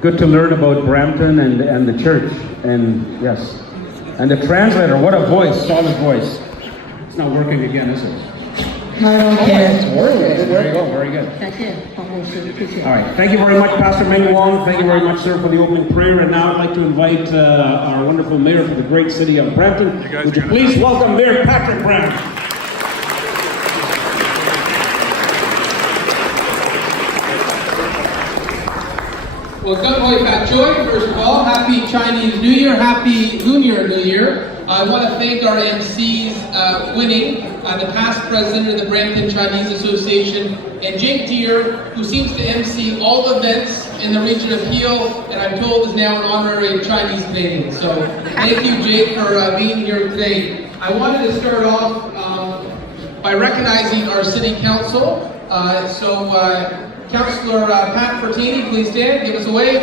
good to learn about Brampton and the church. And yes, and the translator, what a voice, solid voice. It's not working again, is it? It's working. There you go, very good. 感谢黄牧师，谢谢。 All right, thank you very much, Pastor Meng Wong. Thank you very much, sir, for the opening prayer. And now I'd like to invite our wonderful mayor for the great city of Brampton. Would you please welcome Mayor Patrick Brown. Well, Gunboy Fat Joy, first of all, happy Chinese New Year, happy Lunar New Year. I want to thank our MCs winning, the past president of the Brampton Chinese Association, and Jake Deere, who seems to MC all events in the region of Peel, and I'm told is now an honorary Chinese Canadian. So thank you, Jake, for being here today. I wanted to start off by recognizing our city council. Councillor Pat Fertini, please stand, give us a wave.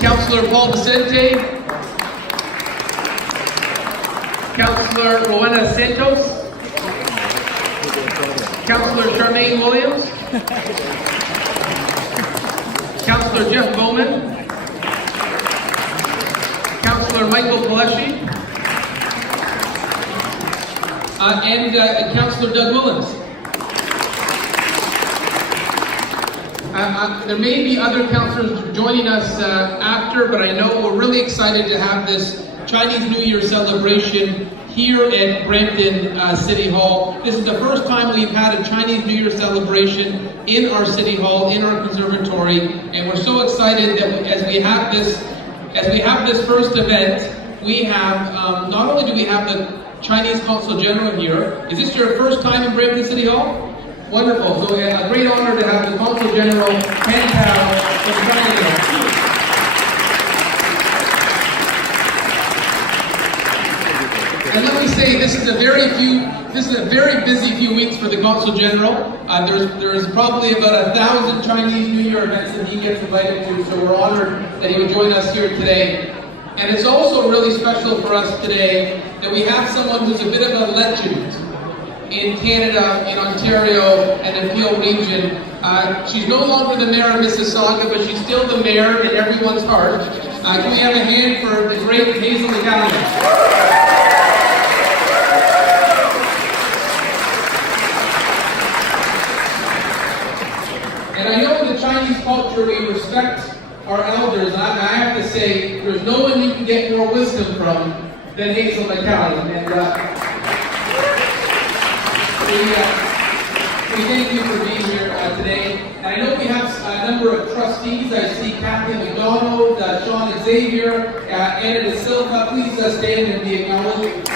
Councillor Paul Vicente. Councillor Rowena Santos. Councillor Charmaine Williams. Councillor Jeff Bowman. Councillor Michael Paleshi. And Councillor Doug Willens. There may be other councillors joining us after, but I know we're really excited to have this Chinese New Year celebration here at Brampton City Hall. This is the first time we've had a Chinese New Year celebration in our City Hall, in our conservatory, and we're so excited that as we have this first event, we have, not only do we have the Chinese Consul General here. Is this your first time in Brampton City Hall? Wonderful. So a great honor to have the Consul General Pan Tao from China. And let me say, this is a very busy few weeks for the Consul General. There's probably about 1,000 Chinese New Year events that he gets invited to, so we're honored that he would join us here today. And it's also really special for us today that we have someone who's a bit of a legend in Canada, in Ontario, and the Peel region. She's no longer the mayor of Mississauga, but she's still the mayor in everyone's heart. Can we have a hand for the great Hazel McCallum? And I know in the Chinese culture we respect our elders, and I have to say, there's no one you can get more wisdom from than Hazel McCallum. And we thank you for being here today. And I know we have a number of trustees. I see Kathleen McDonald, Sean Xavier, Anna De Silva. Please stand and be acknowledged.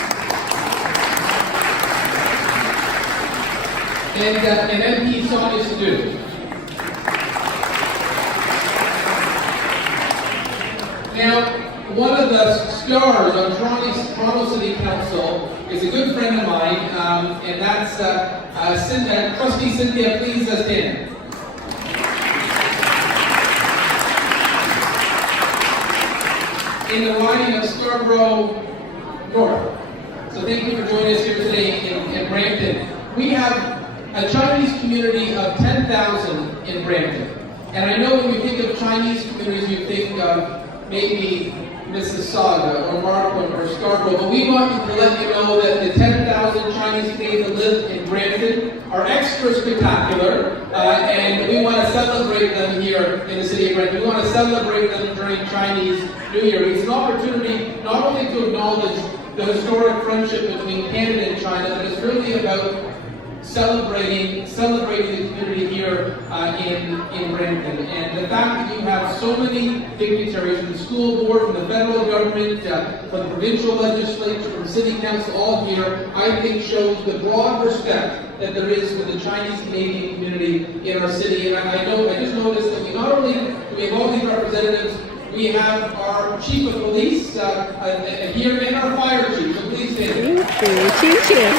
And MP Sonia Stu. Now, one of the stars on Toronto City Council is a good friend of mine, and that's Trustee Cynthia. Please stand. In the riding of Scarborough North. So thank you for joining us here today in Brampton. We have a Chinese community of 10,000 in Brampton. And I know when we think of Chinese communities, we think of maybe Mississauga or Markham or Scarborough, but we want to let you know that the 10,000 Chinese Canadians that live in Brampton are extra spectacular, and we want to celebrate them here in the city of Brampton. We want to celebrate them during Chinese New Year. It's an opportunity not only to acknowledge the historic friendship between Canada and China, but it's really about celebrating the community here in Brampton. And the fact that you have so many dignitaries from the school board, from the federal government, from the provincial legislature, from city council, all here, I think shows the broad respect that there is for the Chinese Canadian community in our city. And I just noticed that we not only do we have all these representatives, we have our chief of police here and our fire chief. So please stand.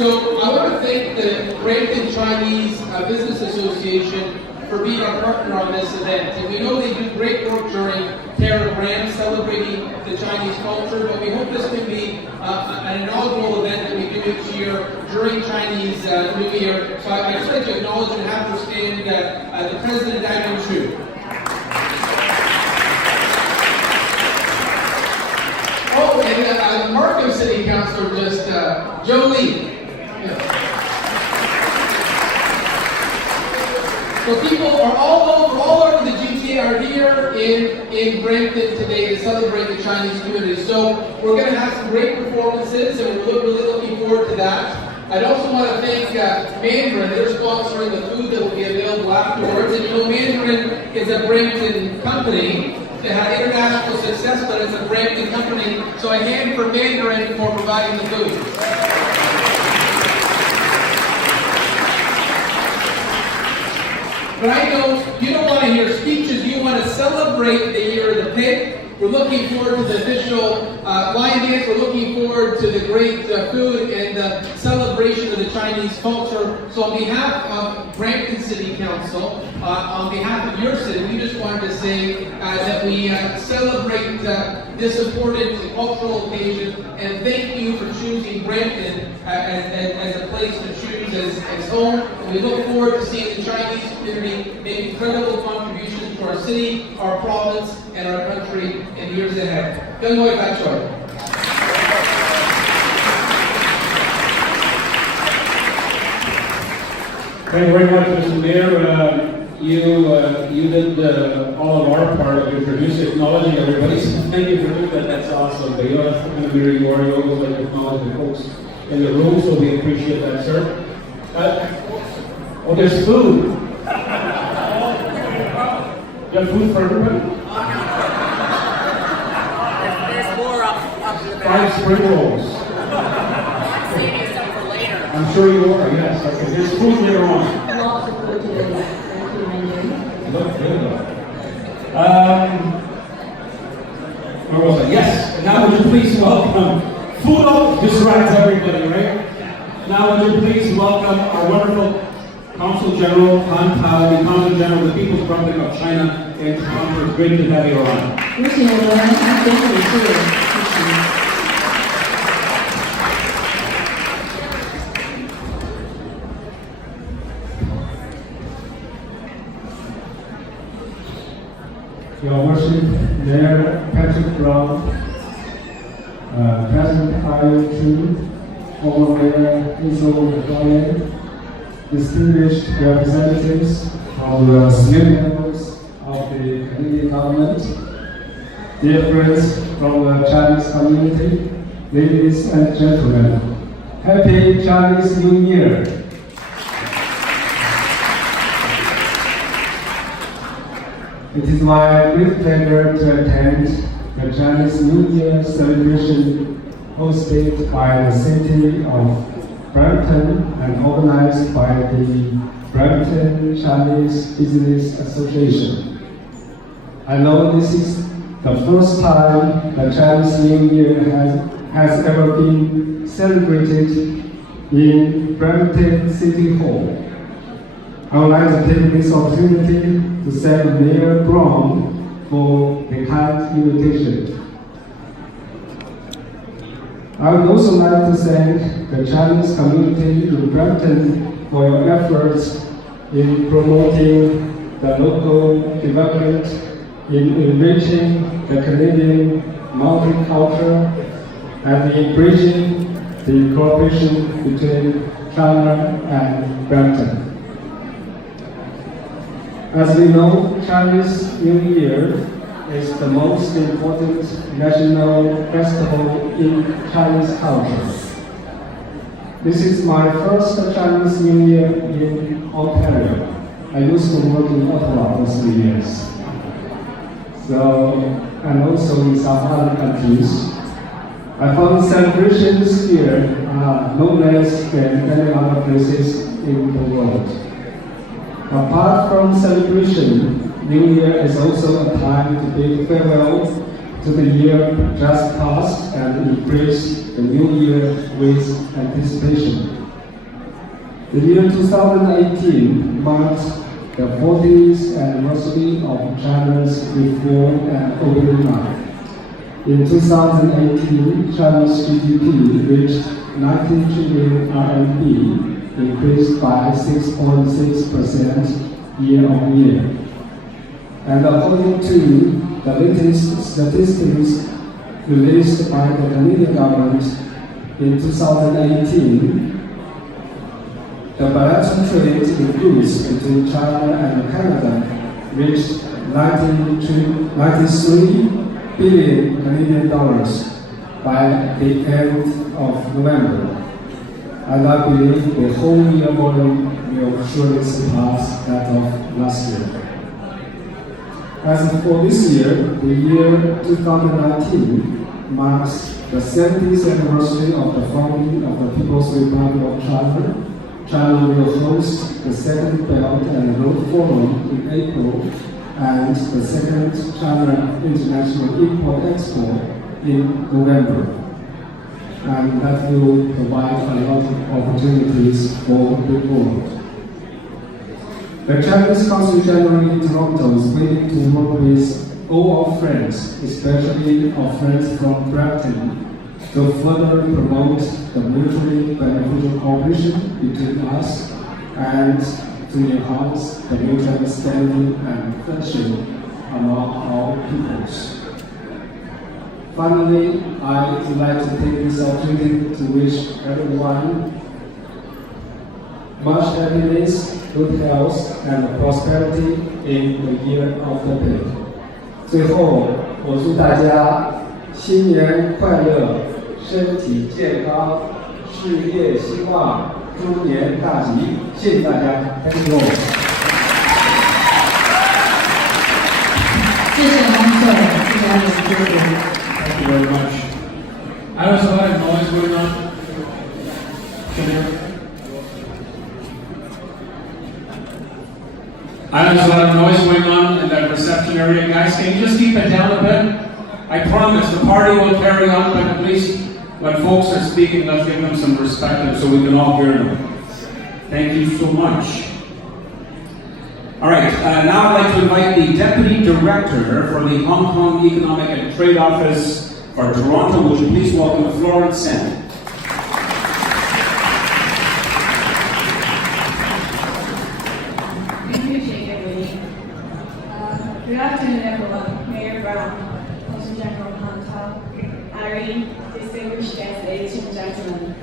So I want to thank the Brampton Chinese Business Association for being our partner on this event. And we know they do great work during Terra Brand, celebrating the Chinese culture, but we hope this can be an inaugural event that we do each year during Chinese New Year. So I'd just like to acknowledge and have to stand the President, Daniel Chu. Oh, and Markham City Councilor, just Joe Lee. Yeah. So people are all over the GTA are here in Brampton today to celebrate the Chinese community. So we're going to have some great performances, and we're really looking forward to that. I'd also want to thank Mandarin. They're sponsoring the food that will be available afterwards. And you know, Mandarin is a Brampton company that had international success, but it's a Brampton company. So a hand for Mandarin for providing the food. But I know you don't want to hear speeches, you want to celebrate the year of the pig. We're looking forward to the official lion dance. We're looking forward to the great food and the celebration of the Chinese culture. So on behalf of Brampton City Council, on behalf of your city, we just wanted to say that we celebrate this important cultural occasion, and thank you for choosing Brampton as a place to choose as home. And we look forward to seeing the Chinese community make incredible contributions to our city, our province, and our country in years ahead. Young boy, back short. Thank you very much, Mr. Mayor. You did all of our part of introducing, acknowledging everybody, so thank you for doing that. That's awesome. But you know, that's the kind of mayor you are. You always like to acknowledge the folks in the room, so we appreciate that, sir. Oh, there's food. You have food for everybody? There's more up in the 5 back. spring rolls. I'm saving some for later. I'm sure you are, yes. Okay, there's food later on. Lots of food today. Thank you, Mandarin. Look good. Where was I? Yes. And now would you please welcome, food up distracts everybody, right? Now would you please welcome our wonderful Consul General Han Tao, the Consul General of the People's Republic of China in Toronto. It's great to have you around. 有请我们韩总理事主席。Your Worship, Mayor Patrick Brown, President IO2, former Mayor Hazel Ryan, distinguished representatives from the senior levels of the Canadian government, dear friends from the Chinese community, ladies and gentlemen, Happy Chinese New Year! It is my great pleasure to attend the Chinese New Year celebration hosted by the city of Brampton and organized by the Brampton Chinese Business Association. I know this is the first time the Chinese New Year has ever been celebrated in Brampton City Hall. I would like to take this opportunity to thank Mayor Brown for the kind invitation. I would also like to thank the Chinese community in Brampton for your efforts in promoting the local development, in enriching the Canadian multicultural, and in bridging the cooperation between China and Brampton. As we know, Chinese New Year is the most important national festival in Chinese culture. This is my first Chinese New Year in Ontario. I used to work in Ottawa for 3 years. And also in some other countries. I found celebrations here are no less than any other places in the world. Apart from celebration, New Year is also a time to bid farewell to the year just passed and embrace the new year with anticipation. The year 2018 marked the 40th anniversary of China's reform and opening up. In 2018, China's GDP reached 19 trillion RMB, increased by 6.6% year-on-year. And according to the latest statistics released by the Canadian government in 2018, the bilateral trade in goods between China and Canada reached 93 billion Canadian dollars by the end of November. And I believe the whole year volume will surely surpass that of last year. As for this year, the year 2019 marks the 70th anniversary of the founding of the People's Republic of China. China will host the second Belt and Road Forum in April and the second China International Import Expo in November. And that will provide a lot of opportunities for the world. The Chinese Consul General in Toronto is waiting to work with all our friends, especially our friends from Brampton, to further promote the mutually beneficial cooperation between us and to enhance the mutual understanding and friendship among our peoples. Finally, I would like to take this opportunity to wish everyone much happiness, good health, and prosperity in the year of the pig. 最后，我祝大家新年快乐，身体健康，事业兴旺，猪年大吉！谢谢大家 ，Thank you。谢谢王总，谢谢王总谢谢。 Thank you very much. I was a lot of noise going on. I was a lot of noise going on in that reception area. Guys, can you just keep it down a bit? I promise the party will carry on, but at least when folks are speaking, let's give them some respect so we can all hear them. Thank you so much. All right, now I'd like to invite the Deputy Director for the Hong Kong Economic and Trade Office for Toronto. Would you please welcome Florence Sen. Good afternoon, everyone. Mayor Brown, Consul General Han Tao, Irene, distinguished guests, ladies and gentlemen.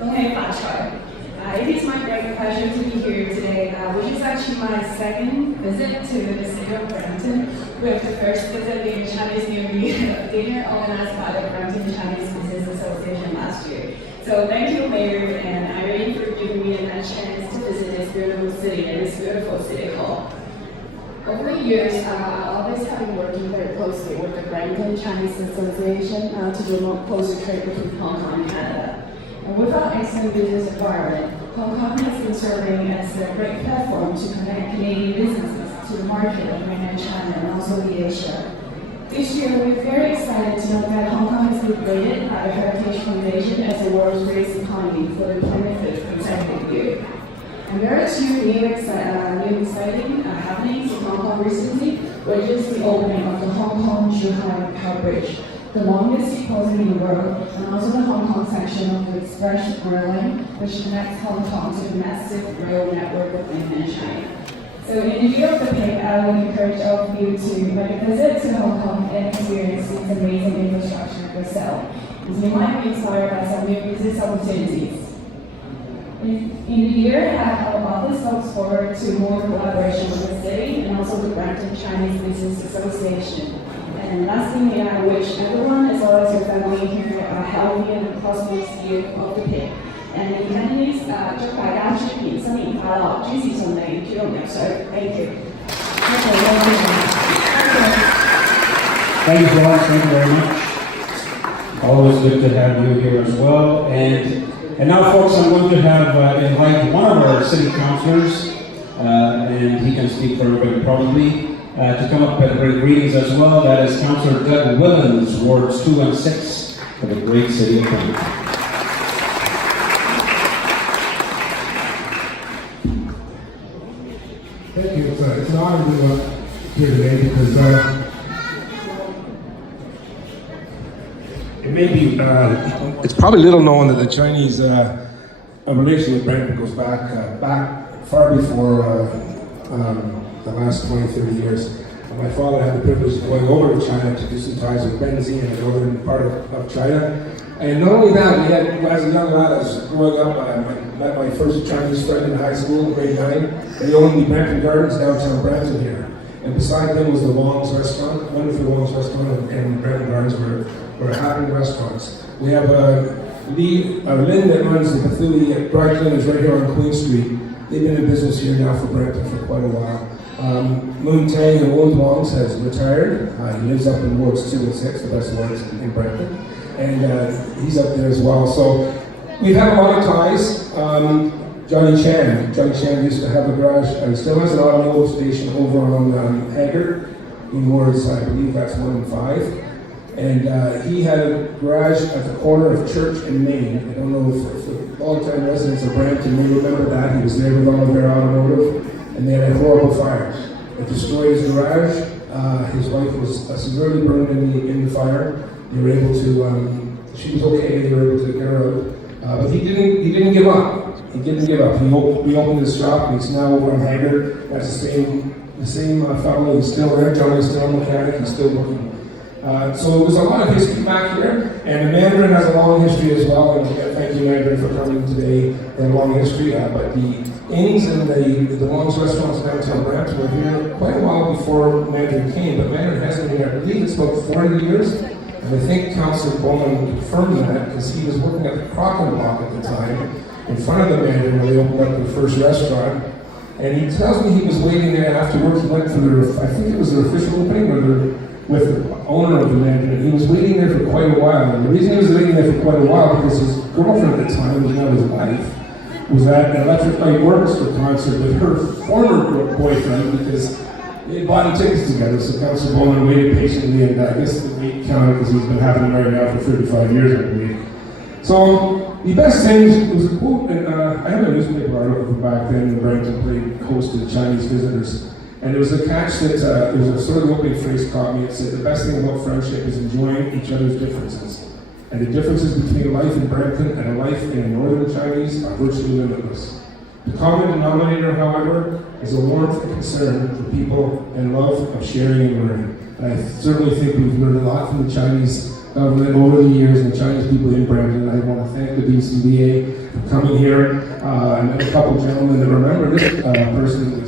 It is my great pleasure to be here today, which is actually my second visit to the city of Brampton, with the first visit being a Chinese New Year dinner organized by the Brampton Chinese Business Association last year. So thank you, Mayor and Irene, for giving me a chance to visit this beautiful city and this beautiful city hall. Over the years, I always have been working very closely with the Brampton Chinese Association to promote closer trade between Hong Kong and Canada. And with our excellent business environment, Hong Kong has been serving as a great platform to connect Canadian businesses to the market of mainland China and also the Asia. This year, we're very excited to know that Hong Kong has been rated by the Heritage Foundation as the world's greatest economy for the 25th consecutive year. And there are two new exciting happenings in Hong Kong recently, which is the opening of the Hong Kong-Shanghai Power Bridge, the longest sea crossing in the world, and also the Hong Kong section of the Express Rail Line, which connects Hong Kong to the massive rail network of mainland China. So in the year of the pig, I would encourage all of you to make a visit to Hong Kong and experience its amazing infrastructure yourself, as you might be inspired by some new business opportunities. In the year, our office looks forward to more collaboration with the city and also the Brampton Chinese Business Association. And lastly, may I wish everyone as well as your family here a healthy and prosperous year of the pig. And in Cantonese, 祝大家豬年新年快樂，諸事順利，豬龍入水。Thank you. Thank you, Florence. Thank you very much. Always good to have you here as well. And now, folks, I'm going to invite one of our city councilors, and he can speak for everybody probably, to come up and bring greetings as well. That is Councillor Doug Willens, Wards 2 and 6 for the great city of Brampton. Thank you. It's an honor to be here today because it may be, it's probably little known that the Chinese relation with Brampton goes back far before the last 20, 30 years. My father had the privilege of going over to China to do some ties with Benzene in the northern part of China. And not only that, we had, as a young lad, I was growing up, I met my first Chinese friend in high school in grade 9. They owned the Brampton Gardens downtown Brampton here. And beside them was the Long's Restaurant, wonderful Long's Restaurant, and the Brampton Gardens were happening restaurants. We have Lynn that runs the Bethune at Brampton, is right here on Queen Street. They've been in business here now for Brampton for quite a while. Moon Tang, who owns Long's, has retired. He lives up in wards 2 and 6, the best wards in Brampton. And he's up there as well. So we've had a lot of ties. Johnny Chan used to have a garage, and still has an automobile station over on Haggard in wards, I believe that's 1 and 5. And he had a garage at the corner of Church and Main. I don't know if the long-time residents of Brampton may remember that. He was there with all of their automotive, and they had horrible fires. It destroyed his garage. His wife was severely burned in the fire. They were able to, she was okay, they were able to get her out. But he didn't give up. He didn't give up. He reopened his shop, and he's now over on Haggard. That's the same fellow. He's still there. Johnny's still a mechanic. He's still working. So there's a lot of history back here, and the Mandarin has a long history as well. And thank you, Mandarin, for coming today. They have a long history, but the Ings and the Long's restaurants downtown Brampton were here quite a while before Mandarin came. But Mandarin has been here, I believe it's about 40 years. And I think Councillor Bowman confirmed that because he was working at the Crocker Block at the time, in front of the Mandarin when they opened up the first restaurant. And he tells me he was waiting there afterwards. He went for I think it was their official opening, or with the owner of the Mandarin. He was waiting there for quite a while. And the reason he was waiting there for quite a while because his girlfriend at the time, was now his wife, was at an Electric Light Orchestra concert with her former boyfriend because they had bought tickets together. So Councillor Bowman waited patiently, and I guess the wait counted because he's been happening right now for 35 years, I believe. So the best thing was a quote, and I have a newspaper article from back then when Brampton hosted Chinese visitors. And there was a catch that, there was a sort of opening phrase caught me. It said, the best thing about friendship is enjoying each other's differences. And the differences between life in Brampton and a life in Northern Chinese are virtually limitless. The common denominator, however, is a warmth and concern for people and love of sharing and learning. And I certainly think we've learned a lot from the Chinese government over the years and the Chinese people in Brampton. I want to thank the BCBA for coming here. I met a couple of gentlemen that remember this person.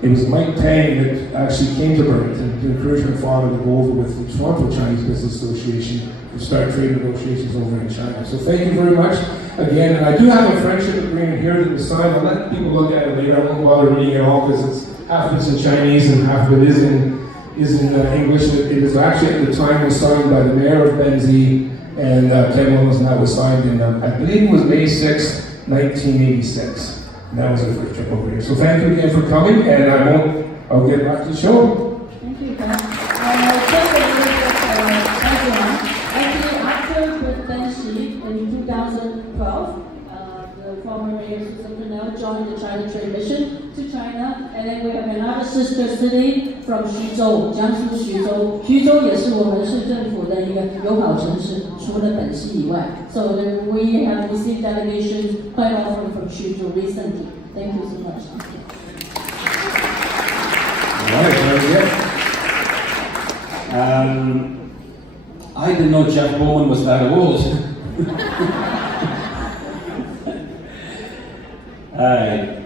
It was Mike Tang that actually came to Brampton to encourage my father to go over with the Toronto Chinese Business Association to start trade negotiations over in China. So thank you very much again. And I do have a friendship agreement here that was signed. I'll let people look at it later. I won't bother reading it all because half of it's in Chinese and half of it is in English. It was actually at the time was signed by the mayor of Benzene and Ken Williams, and that was signed in, I believe it was May 6, 1986. And that was our first trip over here. So thank you again for coming, and I'll get back to the show. Thank you, Ken. Just a little bit of background. Actually, after President Xi in 2012, the former mayor Susan Fennell joined the China Trade Mission to China, and then we have another sister city from Xuzhou, Jiangsu Xuzhou. Xuzhou 也是我们市政府的一个友好城市，除了本市以外。So we have received delegations quite often from Xuzhou recently. Thank you so much. All right, very good. I didn't know Jeff Bowman was that old. All right.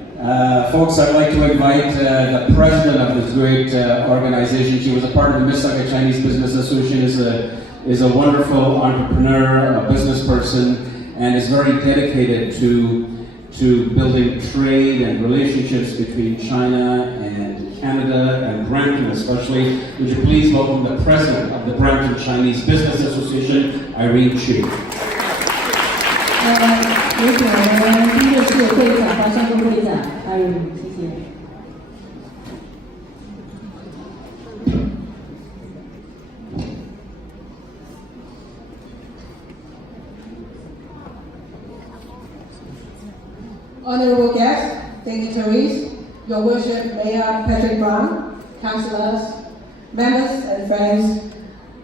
Folks, I'd like to invite the president of this great organization. She was a part of the Mississauga Chinese Business Association, is a wonderful entrepreneur, a business person, and is very dedicated to building trade and relationships between China and Canada and Brampton especially. Would you please welcome the president of the Brampton Chinese Business Association, Irene Chu. 有请我们第六届会长华商会会长艾瑞，谢谢。Honorable guests, dignitaries, Your Worship Mayor Patrick Brown, councillors, members and friends,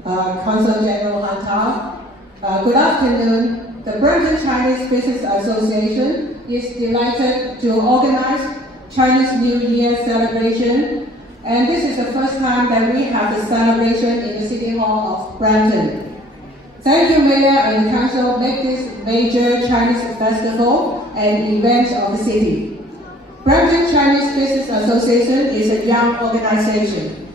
Consul General Han Tao. Good afternoon. The Brampton Chinese Business Association is delighted to organize Chinese New Year celebration, and this is the first time that we have the celebration in the City Hall of Brampton. Thank you, Mayor and Council, make this major Chinese festival and event of the city. Brampton Chinese Business Association is a young organization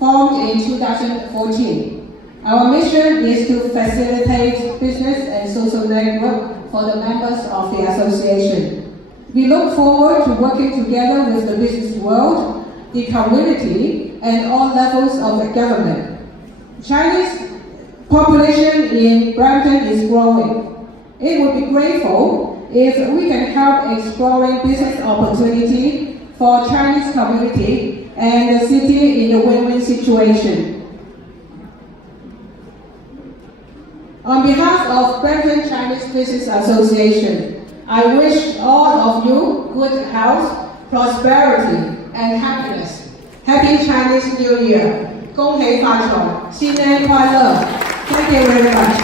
formed in 2014. Our mission is to facilitate business and social network for the members of the association. We look forward to working together with the business world, the community, and all levels of the government. Chinese population in Brampton is growing. It would be grateful if we can help exploring business opportunity for Chinese community and the city in a win-win situation. On behalf of Brampton Chinese Business Association, I wish all of you good health, prosperity, and happiness. Happy Chinese New Year! 恭喜發財，新年快樂! Thank you very much.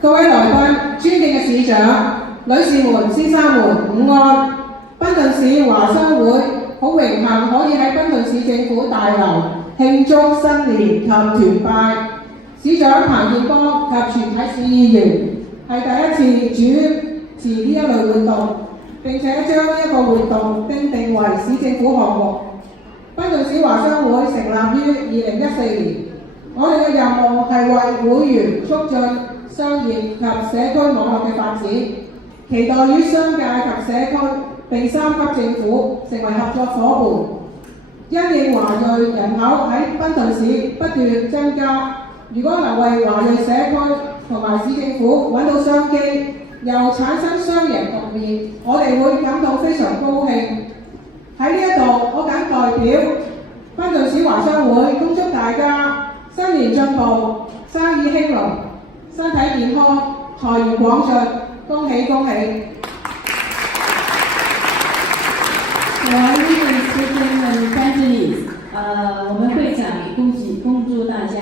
各位來賓、尊敬嘅市長、女士們、先生們，午安！賓頓市華商會好榮幸可以喺賓頓市政府大樓慶祝新年及團拜。市長彭建邦及全體市議員係第一次主持呢一類活動，並且將呢一個活動訂定為市政府項目。賓頓市華商會成立於2014年，我哋嘅任務係為會員促進商業及社區網絡嘅發展，期待與商界及社區並三級政府成為合作伙伴。因應華裔人口喺賓頓市不斷增加，如果能為華裔社區同埋市政府揾到商機，又產生雙贏局面，我哋會感到非常高興。喺呢一度，我謹代表賓頓市華商會恭祝大家新年進步，生意興隆，身體健康，財源廣進，恭喜恭喜！ 我speaking Cantonese， 我们会长恭祝大家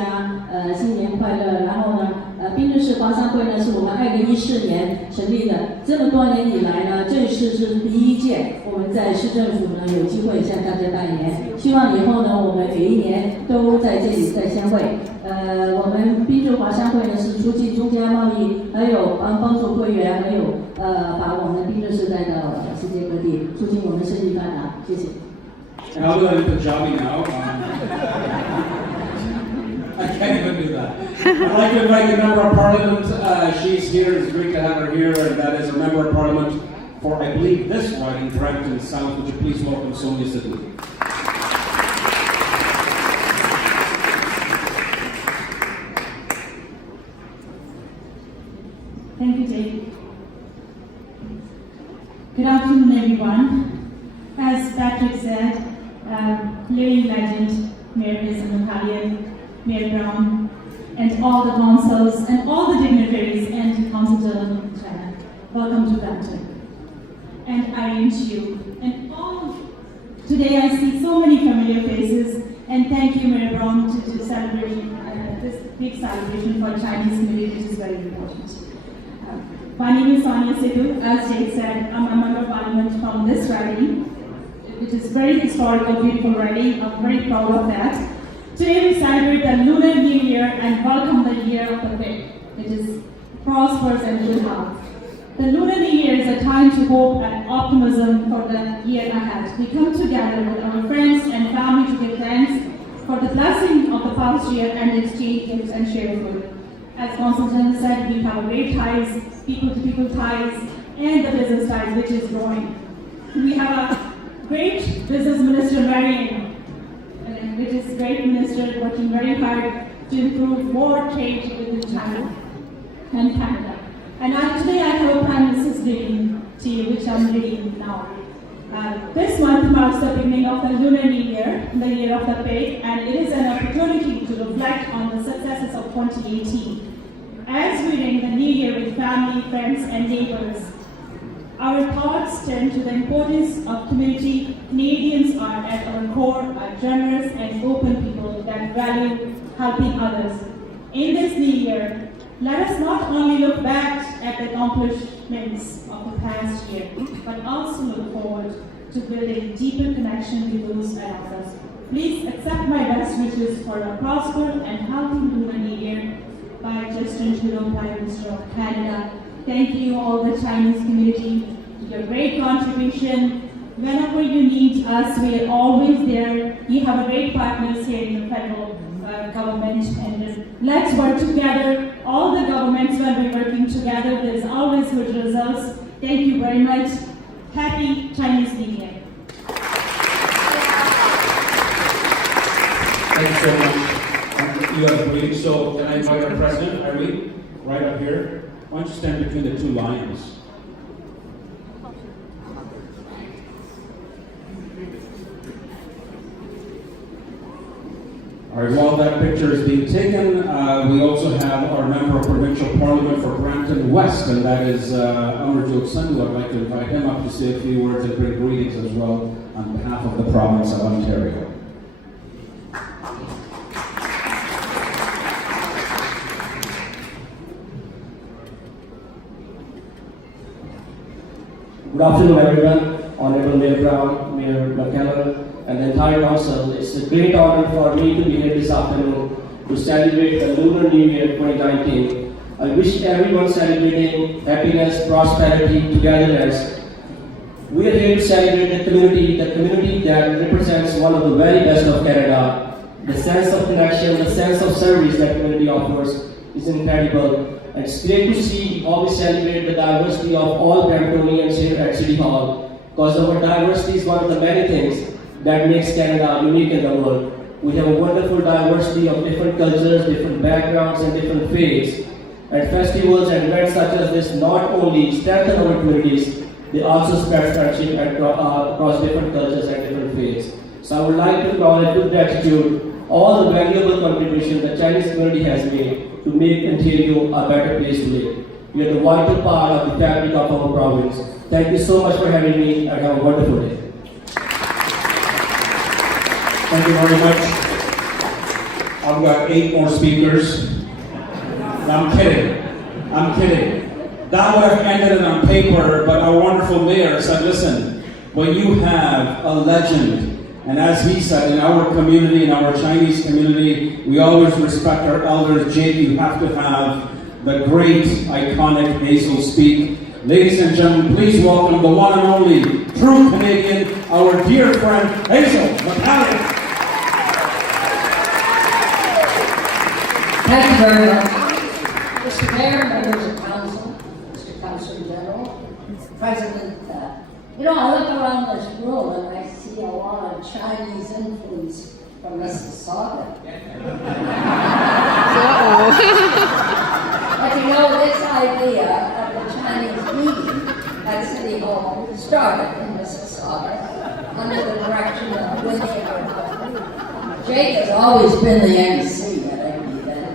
新年快乐。然后呢，宾顿市华商会呢是我们2014年成立的，这么多年以来呢，这次是第一届，我们在市政府呢有机会向大家拜年。希望以后呢，我们每一年都在这里再相会。我们宾顿华商会呢是促进中加贸易，还有帮助会员，还有把我们宾顿市带到世界各地，促进我们生意发达。谢谢。 And I'll do that in Punjabi now. I can't even do that. I'd like to invite the Member of Parliament. She's here. It's great to have her here. And that is a Member of Parliament for, I believe, this riding, Brampton South. Would you please welcome Sonia Sidney? Thank you, Dave. Good afternoon, everyone. As Patrick said, living legend, Mayor Natalian, Mayor Brown, and all the councils and all the dignitaries and Council General China, welcome to Brampton. And I am you. And all today I see so many familiar faces, and thank you, Mayor Brown, to celebrate this big celebration for Chinese community, which is very important. My name is Sonia Sidhu. As Jake said, I'm a Member of Parliament from this riding. It is very historical, beautiful riding. I'm very proud of that. Today we celebrate the Lunar New Year and welcome the Year of the Pig. It is prosperous and good health. The Lunar New Year is a time to hope and optimism for the year ahead. We come together with our friends and family to give thanks for the blessing of the past year and exchange gifts and share food. As Council General said, we have great ties, people-to-people ties, and the business ties, which is growing. We have a great business minister, Marion, which is great minister working very hard to improve more trade with China and Canada. And today I have a Prime Minister's greeting to you, which I'm reading now. This month marks the beginning of the Lunar New Year, the Year of the Pig, and it is an opportunity to reflect on the successes of 2018. as we ring the new year with family, friends, and neighbors. Our thoughts turn to the importance of community. Canadians are at our core are generous and open people that value helping others. In this new year, let us not only look back at the accomplishments of the past year, but also look forward to building deeper connection with those around us. Please accept my best wishes for a prosperous and healthy Lunar New Year by Justin Trudeau, Prime Minister of Canada. Thank you, all the Chinese community, to your great contribution. Whenever you need us, we are always there. You have a great partners here in the federal government, and let's work together. All the governments, when we're working together, there's always good results. Thank you very much. Happy Chinese New Year. Thank you so much. You have agreed. So can I invite our president, Irene, right up here? Why don't you stand between the two lions? All right, while that picture is being taken, we also have our member of provincial parliament for Brampton West, and that is Amarjot Sandhu. I'd like to invite him up to say a few words and bring greetings as well on behalf of the province of Ontario. Good afternoon, everyone. Honorable Mayor Brown, Mayor McKellar, and the entire council. It's a great honor for me to be here this afternoon to celebrate the Lunar New Year 2019. I wish everyone celebrating happiness, prosperity, togetherness. We are here to celebrate the community that represents one of the very best of Canada. The sense of connection, the sense of service that community offers is incredible. And it's great to see how we celebrate the diversity of all Bramptonians here at City Hall, because our diversity is one of the many things that makes Canada unique in the world. We have a wonderful diversity of different cultures, different backgrounds, and different faiths. And festivals and events such as this not only strengthen our communities, they also spread friendship across different cultures and different faiths. So I would like to acknowledge with gratitude all the valuable contributions the Chinese community has made to make Ontario a better place to live. You are the vital part of the fabric of our province. Thank you so much for having me, and have a wonderful day. Thank you very much. I've got 8 more speakers. I'm kidding. That would have ended it on paper, but our wonderful mayor said, listen, when you have a legend, and as he said, in our community, in our Chinese community, we always respect our elders. Jake, you have to have the great, iconic Hazel speak. Ladies and gentlemen, please welcome the one and only true Canadian, our dear friend, Hazel McCallion. Thank you very much. Mr. Mayor, members of council, Mr. Council General, President, I look around this room and I see a lot of Chinese influence from Mississauga. But this idea of the Chinese meeting at City Hall started in Mississauga under the direction of Winnie. Jake has always been the MC at every event,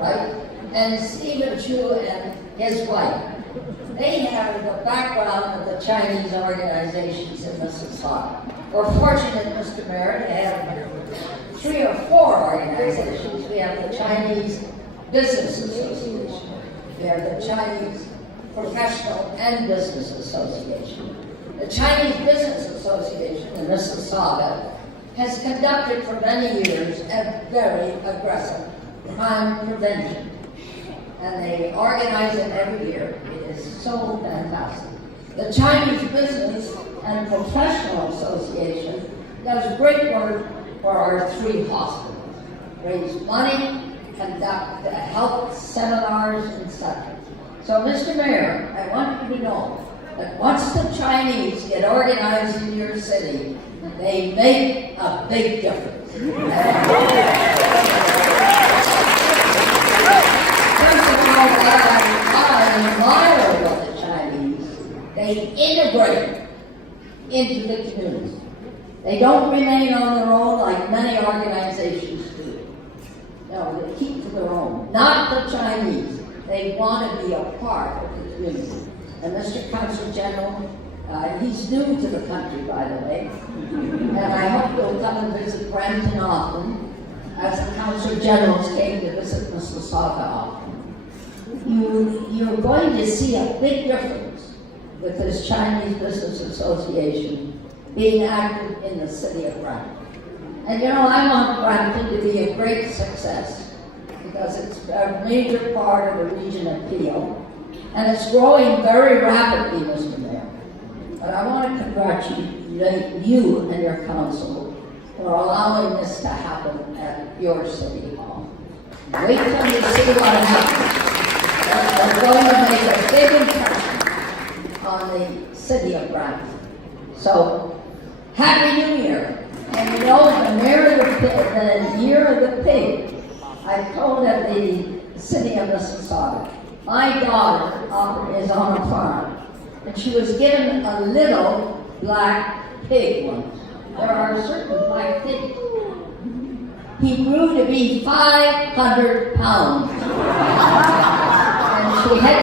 right? And Stephen Chu and his wife, they have the background of the Chinese organizations in Mississauga. We're fortunate, Mr. Mayor, to have 3 or 4 organizations. We have the Chinese Business Association. We have the Chinese Professional and Business Association. The Chinese Business Association in Mississauga has conducted for many years a very aggressive crime prevention. And they organize it every year. It is so fantastic. The Chinese Business and Professional Association does great work for our 3 hospitals. Raise money, conduct health seminars, etc. So, Mr. Mayor, I want you to know that once the Chinese get organized in your city, they make a big difference. I admire what the Chinese, they integrate into the community. They don't remain on their own like many organizations do. No, they keep to their own. Not the Chinese. They want to be a part of the community. And Mr. Consul General, he's new to the country, by the way, and I hope you'll come and visit Brampton often, as the Consul Generals came to visit Mississauga often. You're going to see a big difference with this Chinese Business Association being active in the city of Brampton. And you know, I want Brampton to be a great success because it's a major part of the region of Peel, and it's growing very rapidly, Mr. Mayor. But I want to congratulate you and your council for allowing this to happen at your city hall. Wait till you see what happens. We're going to make a big impression on the city of Brampton. So, Happy New Year! And you know, the year of the pig, I told at the city of Mississauga, my daughter is on a farm, and she was given a little black pig once. There are certain black pigs. He grew to be 500 pounds. And she had